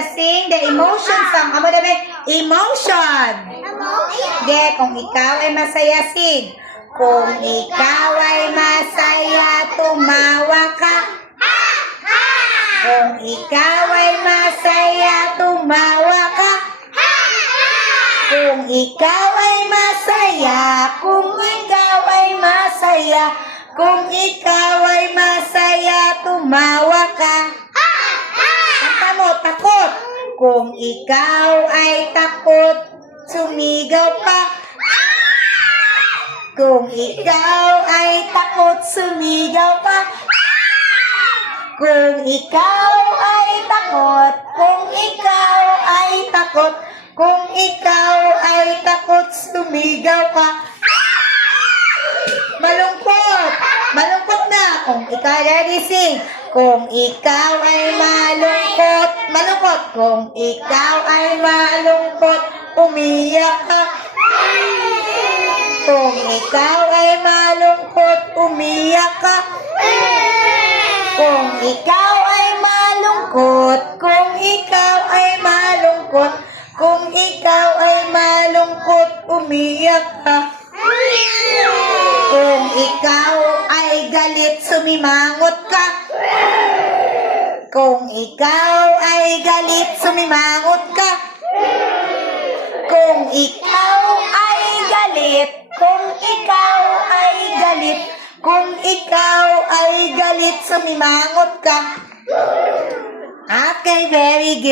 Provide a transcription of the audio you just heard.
gonna sing the emotion song. Amo dami, emotion. Ge, kung ikaw ay masaya, sing. Kung ikaw ay masaya, tumawa ka. Kung ikaw ay masaya, tumawa ka. Kung ikaw ay masaya, kung ikaw ay masaya, kung ikaw ay masaya, tumawa ka. Kanta mo, takot. Kung ikaw ay takot, sumigaw pa. Kung ikaw ay takot, sumigaw pa. Kung ikaw ay takot, kung ikaw ay takot, kung ikaw ay takot, sumigaw ka. Malungkot. Malungkot na. Kung ikaw, ready, sing. Kung ikaw ay malungkot, malungkot. Kung ikaw ay malungkot, umiyak ka. Kung ikaw ay malungkot, umiyak ka. Kung ikaw ay malungkot, kung ikaw ay malungkot, kung ikaw ay malungkot, umiyak ka. Kung ikaw ay galit, sumimangot ka. Kung ikaw ay galit, sumimangot ka. Kung ikaw ay galit, kung ikaw ay galit, kung ikaw ay galit, sumimangot ka. Okay, very good.